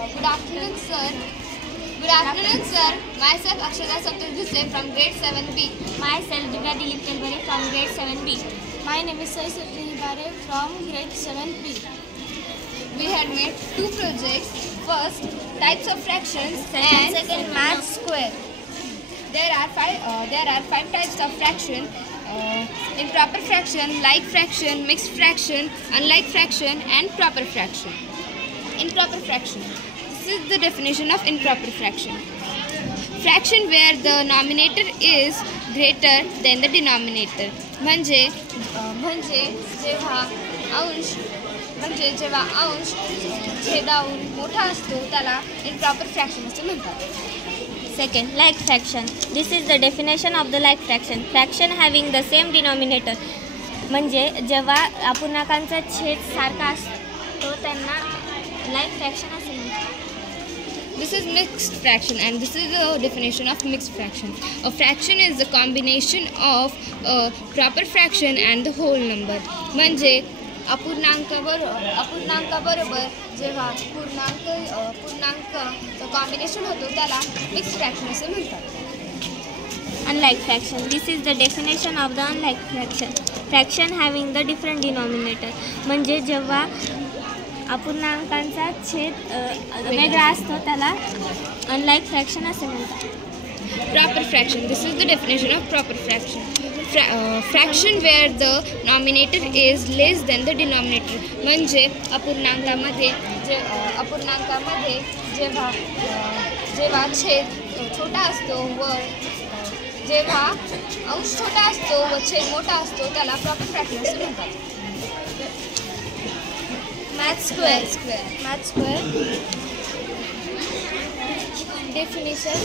Good afternoon, sir. Good afternoon, sir. Myself Akshara Satyajit from grade 7B. Myself Divya Dilip Talbare from grade 7B. My name is Sai Satyajit from grade 7B. We had made two projects. First, types of fractions, and Second, math square. there are five types of fraction. Improper fraction, like fraction, mixed fraction, unlike fraction, and proper fraction. Improper fraction. This is the definition of improper fraction. Fraction where the nominator is greater than the denominator. म्हणजे जेव्हा अंश छेदाहून मोठा असतो त्याला improper fraction असे म्हणतात. Second, like fraction. This is the definition of the like fraction. Fraction having the same denominator. म्हणजे जेव्हा अपूर्णांकांचा छेद सारखा असतो त्यांना like fraction असे म्हणतात. This is mixed fraction, and this is the definition of mixed fraction. A fraction is the combination of a proper fraction and the whole number. म्हणजे अपूर्णांकाबरोबर जेव्हा पूर्णांकाचं कॉम्बिनेशन होतो त्याला मिक्स्ड फ्रॅक्शन असे म्हणतात. Unlike fraction. This is the definition of the unlike fraction. Fraction having the different denominator. म्हणजे जेव्हा अपूर्णांकांचा छेद वेगळा असतो त्याला unlike fraction असे म्हणतात. Proper fraction. This is the definition of proper fraction. Fraction where the nominator is less than the denominator. म्हणजे अपूर्णांकामध्ये जेव्हा छेद छोटा असतो व जेव्हा अंश छोटा असतो व छेद मोठा असतो त्याला प्रॉपर फ्रॅक्शन असे म्हणतात. Math square. Math square. Definition.